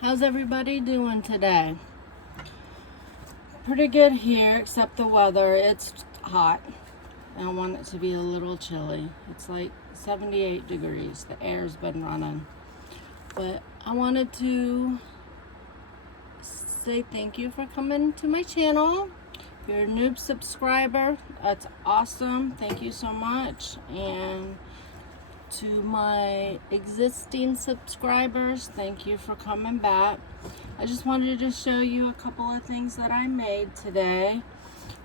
How's everybody doing today? Pretty good here, except the weather. It's hot. I want it to be a little chilly. It's like 78 degrees. The air's been running. But I wanted to say thank you for coming to my channel. If you're a noob subscriber, that's awesome. Thank you so much. And to my existing subscribers, thank you for coming back. I just wanted to show you a couple of things that I made today.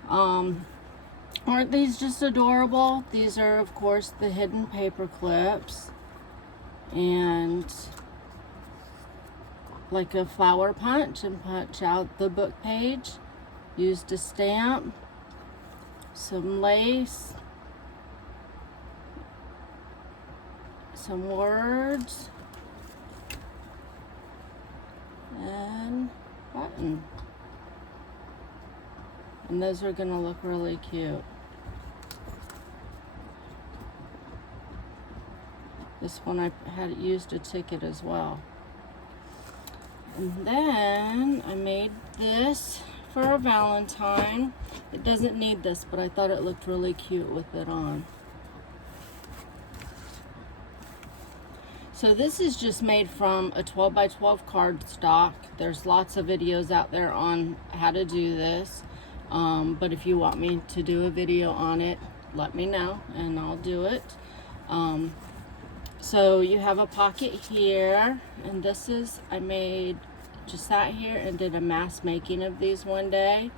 Aren't these just adorable? These are, of course, the hidden paper clips, and like a flower punch, and punch out the book page. Used a stamp, some lace, some words, and button. And those are going to look really cute. This one I had used a ticket as well. And then I made this for a Valentine. It doesn't need this, but I thought it looked really cute with it on. So this is just made from a 12 by 12 cardstock. There's lots of videos out there on how to do this. But if you want me to do a video on it, let me know and I'll do it. So you have a pocket here, and this is, I just sat here and did a mass making of these one day.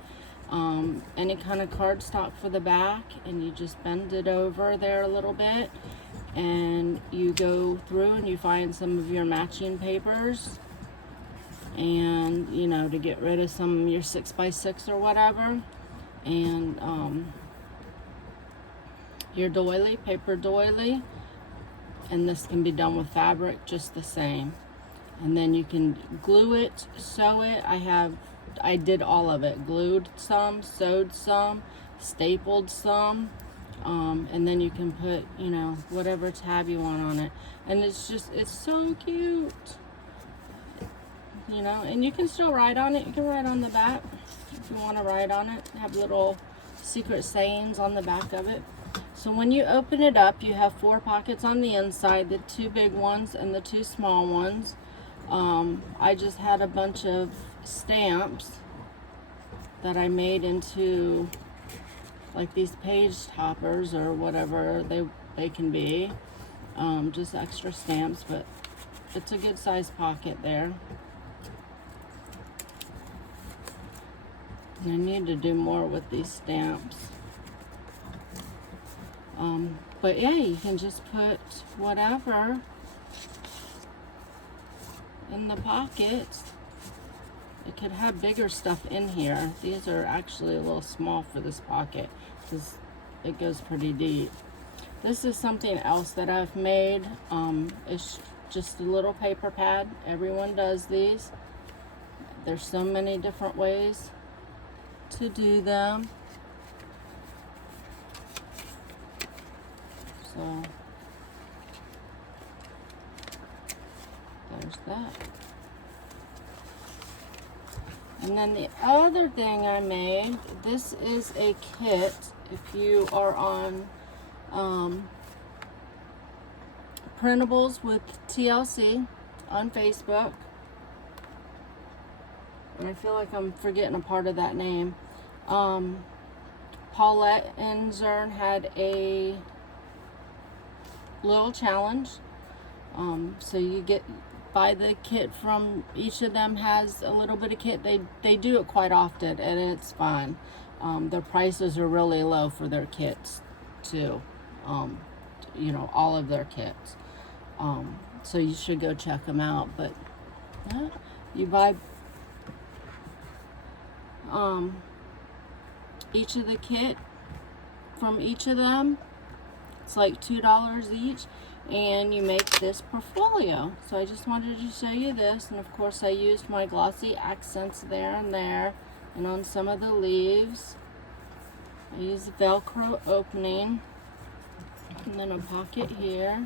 Any kind of cardstock for the back, and you just bend it over there a little bit, and you go through and you find some of your matching papers, and you know, to get rid of some of your 6x6 or whatever, and your doily, paper doily, and this can be done with fabric just the same. And then you can glue it, sew it. I did all of it. Glued some, sewed some, stapled some, and then you can put, you know, whatever tab you want on it. And it's so cute. You know, and you can still write on it. You can write on the back if you want to write on it. Have little secret sayings on the back of it. So when you open it up, you have 4 pockets on the inside, the 2 big ones and the 2 small ones. I just had a bunch of stamps that I made into like these page toppers or whatever they can be. Just extra stamps, but it's a good size pocket there. And I need to do more with these stamps. But yeah, you can just put whatever in the pockets. It could have bigger stuff in here. These are actually a little small for this pocket because it goes pretty deep. This is something else that I've made. It's just a little paper pad. Everyone does these. There's so many different ways to do them. So there's that. And then the other thing I made, this is a kit. If you are on Printables with TLC on Facebook, and I feel like I'm forgetting a part of that name. Paulette and Zurn had a little challenge. So you buy the kit from each of them, has a little bit of kit. They do it quite often, and it's fun. Their prices are really low for their kits too. You know, all of their kits. So you should go check them out. But you buy each of the kit from each of them. It's like $2 each, and you make this portfolio. So I just wanted to show you this, and of course I used my glossy accents there and there, and on some of the leaves I used Velcro opening, and then a pocket here,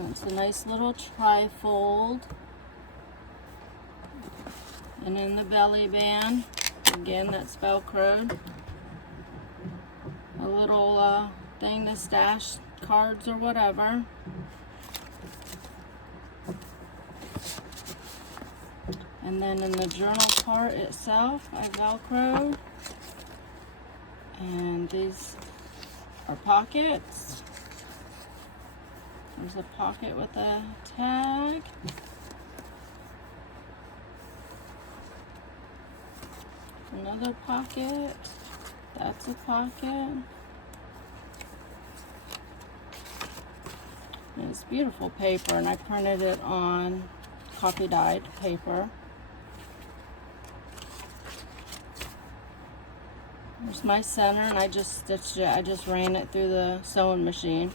And it's a nice little tri-fold. And in the belly band, again, that's Velcroed. A little thing to stash cards or whatever. And then in the journal part itself, I Velcroed. And these are pockets. There's a pocket with a tag. Another pocket. That's a pocket. And it's beautiful paper, and I printed it on coffee dyed paper. There's my center, and I just stitched it. I just ran it through the sewing machine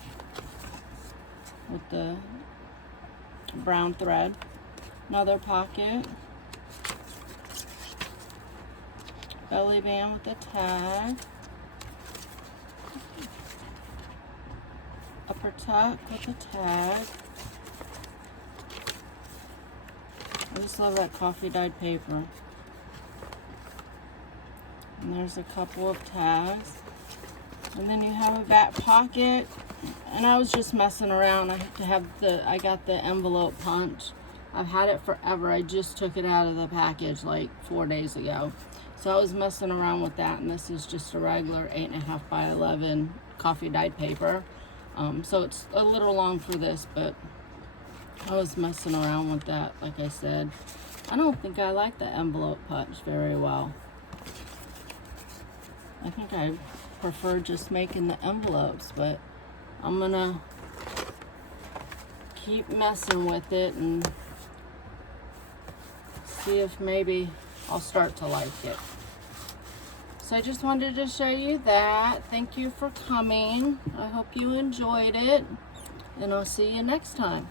with the brown thread. Another pocket. Belly band with a tag. Upper tuck with a tag. I just love that coffee dyed paper. And there's a couple of tags. And then you have a back pocket. And I was just messing around. I got the envelope punch. I've had it forever. I just took it out of the package like 4 days ago. So I was messing around with that, and this is just a regular 8.5 by 11 coffee dyed paper. So it's a little long for this, but I was messing around with that, like I said. I don't think I like the envelope punch very well. I think I prefer just making the envelopes, but I'm gonna keep messing with it and see if maybe I'll start to like it. So I just wanted to show you that. Thank you for coming. I hope you enjoyed it, and I'll see you next time.